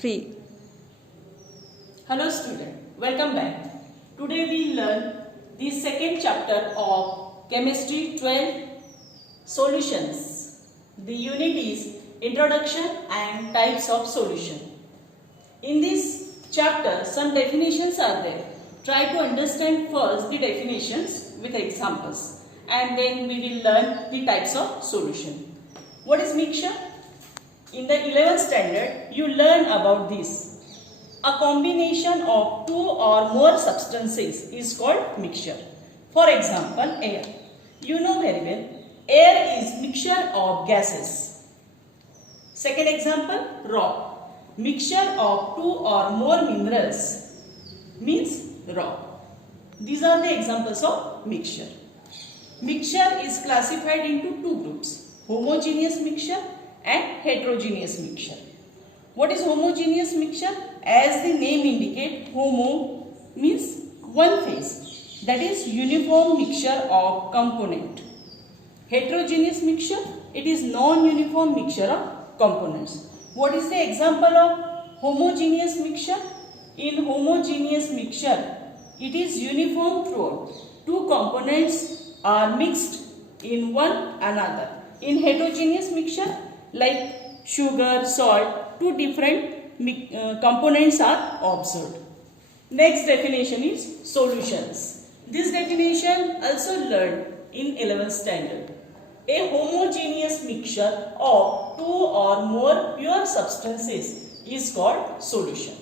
3. Hello student, welcome back. Today we learn the second chapter of Chemistry 12 Solutions. The unit is Introduction and Types of Solution. In this chapter some definitions are there. Try to understand first the definitions with examples and then we will learn the types of solution. What is mixture? In the 11th standard you learn about this. A combination of two or more substances is called mixture. For example, air. You know very well, air is mixture of gases. Second example, rock. Mixture of two or more minerals means rock. These are the examples of mixture. Mixture is classified into two groups, homogeneous mixture and heterogeneous mixture. What is homogeneous mixture? As the name indicate, homo means one phase, that is uniform mixture of component. Heterogeneous mixture, it is non-uniform mixture of components. What is the example of homogeneous mixture? In homogeneous mixture, it is uniform throughout. Two components are mixed in one another. In heterogeneous mixture, like sugar, salt, two different components are observed. Next definition is solutions. This definition also learned in 11th standard. A homogeneous mixture of two or more pure substances is called solution.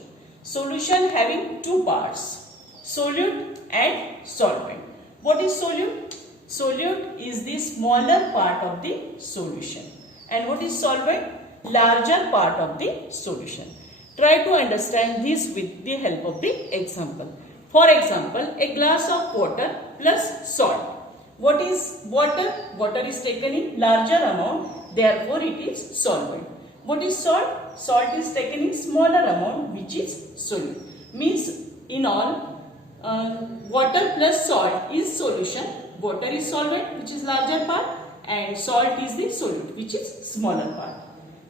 Solution having two parts, solute and solvent. What is solute? Solute is the smaller part of the solution. And what is solvent? Larger part of the solution. Try to understand this with the help of the example. For example, a glass of water plus salt. What is water? Water is taken in larger amount, therefore it is solvent. What is salt? Salt is taken in smaller amount, which is solute. Means in all, water plus salt is solution, water is solvent, which is larger part, and salt is the solute, which is smaller part.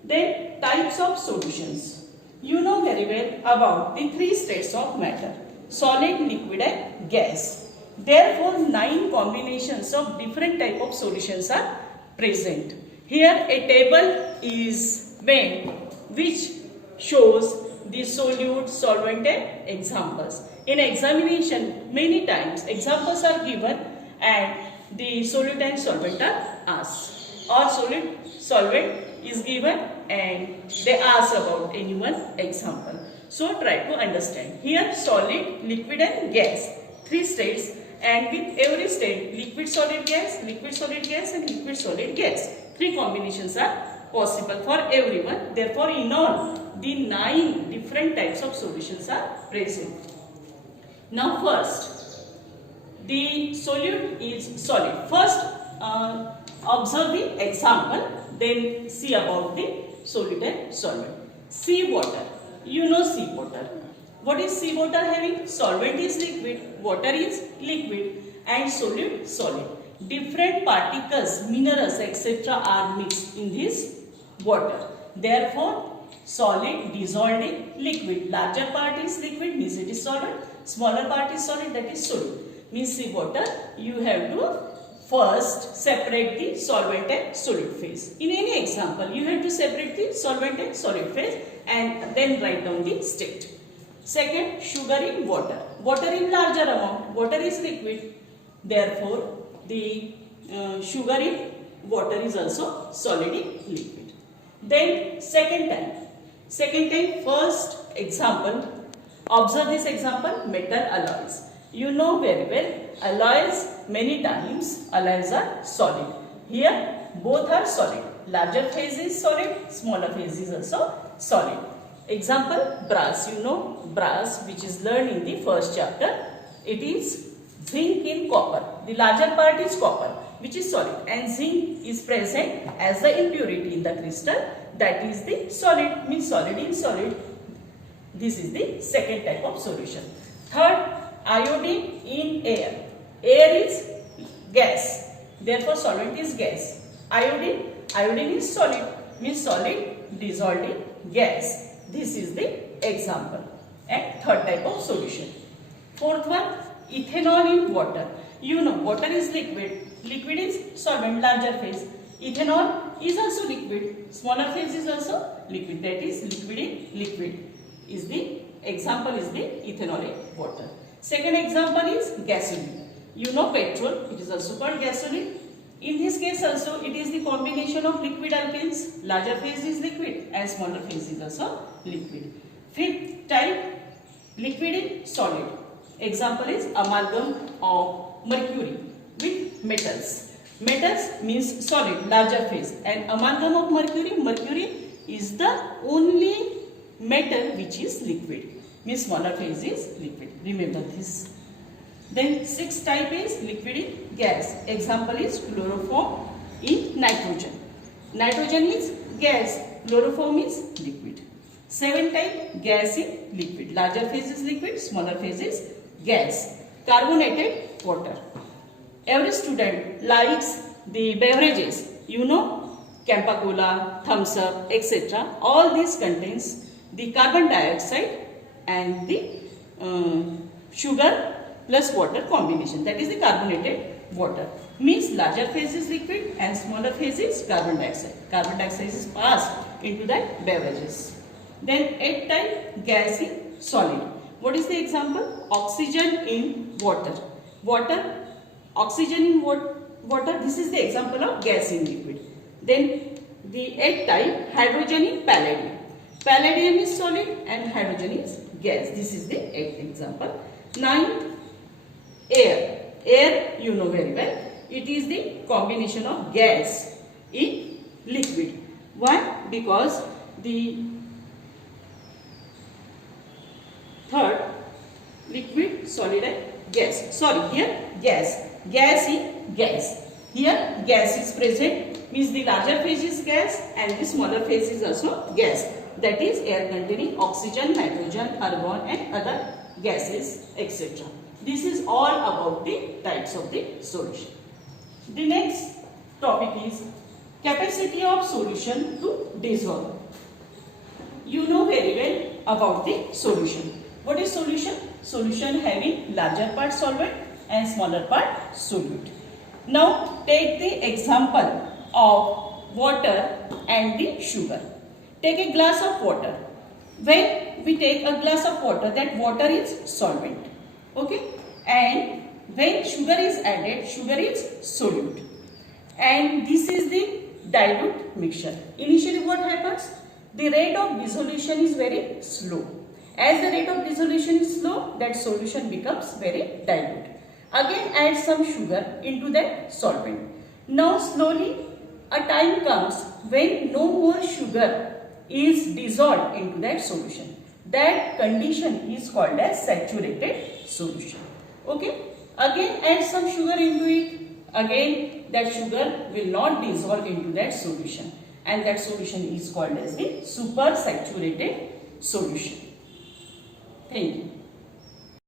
Then types of solutions. You know very well about the three states of matter, solid, liquid and gas. Therefore 9 combinations of different type of solutions are present. Here a table is made which shows the solute, solvent and examples. In examination many times examples are given and the solute and solvent are asked, or solute, solvent is given and they ask about any one example. So try to understand. Here solid, liquid and gas, 3 states, and with every state liquid solid gas and liquid solid gas. 3 combinations are possible for everyone. Therefore in all the 9 different types of solutions are present. Now first, the solute is solid. First observe the example, then see about the solute and solvent. Sea water. You know sea water. What is sea water having? Solvent is liquid, water is liquid and solute solid. Different particles, minerals etc. are mixed in this water. Therefore solid dissolved in liquid. Larger part is liquid, means it is solid. Smaller part is solid, that is solute. Means sea water, you have to first separate the solvent and solute phase. In any example, you have to separate the solvent and solute phase and then write down the state. Second, sugar in water. Water in larger amount, water is liquid. Therefore, the sugar in water is also solid in liquid. Then second time, first example, observe this example, metal alloys. You know very well, alloys many times, alloys are solid. Here both are solid. Larger phase is solid, smaller phase is also solid. Example, brass. You know brass, which is learned in the first chapter. It is zinc in copper. The larger part is copper, which is solid, and zinc is present as the impurity in the crystal. That is the solid, means solid in solid. This is the second type of solution. Third, iodine in air. Air is gas, therefore solvent is gas. Iodine is solid, means solid dissolved in gas. This is the example and third type of solution. Fourth one, ethanol in water. You know water is liquid. Liquid is solvent, larger phase. Ethanol is also liquid. Smaller phase is also liquid. That is liquid in liquid. Is the example is the ethanol in water. Second example is gasoline. You know petrol. It is also called gasoline. In this case also it is the combination of liquid alkanes. Larger phase is liquid and smaller phase is also liquid. Fifth type, liquid in solid. Example is amalgam of mercury with metals. Metals means solid, larger phase, and amalgam of mercury. Mercury is the only metal which is liquid. Means smaller phase is liquid. Remember this. Then sixth type is liquid in gas. Example is chloroform in nitrogen. Nitrogen is gas, chloroform is liquid. Seventh type, gas in liquid. Larger phase is liquid, smaller phase is gas. Carbonated water. Every student likes the beverages. You know, Campa Cola, Thumbs Up, etc. All these contains the carbon dioxide and the sugar plus water combination. That is the carbonated water. Means larger phase is liquid and smaller phase is carbon dioxide. Carbon dioxide is passed into that beverages. Then eighth type, gas in solid. What is the example? Oxygen in water. Oxygen in water. This is the example of gas in liquid. Then the eighth type, hydrogen in palladium. Palladium is solid and hydrogen is gas. This is the eighth example. Ninth, air. Air you know very well. It is the combination of gas in liquid. Why? Because the third, liquid, solid and gas. Sorry, here gas. Gas in gas. Here gas is present. Means the larger phase is gas and the smaller phase is also gas. That is air containing oxygen, nitrogen, argon and other gases, etc. This is all about the types of the solution. The next topic is capacity of solution to dissolve. You know very well about the solution. What is solution? Solution having larger part solvent and smaller part solute. Now take the example of water and the sugar. Take a glass of water. When we take a glass of water, that water is solvent. Okay? And when sugar is added, sugar is solute. And this is the dilute mixture. Initially what happens? The rate of dissolution is very slow. As the rate of dissolution is slow, that solution becomes very dilute. Again add some sugar into that solvent. Now slowly a time comes when no more sugar is dissolved into that solution. That condition is called as saturated solution. Okay? Again add some sugar into it. Again that sugar will not dissolve into that solution. And that solution is called as the supersaturated solution. Thank you.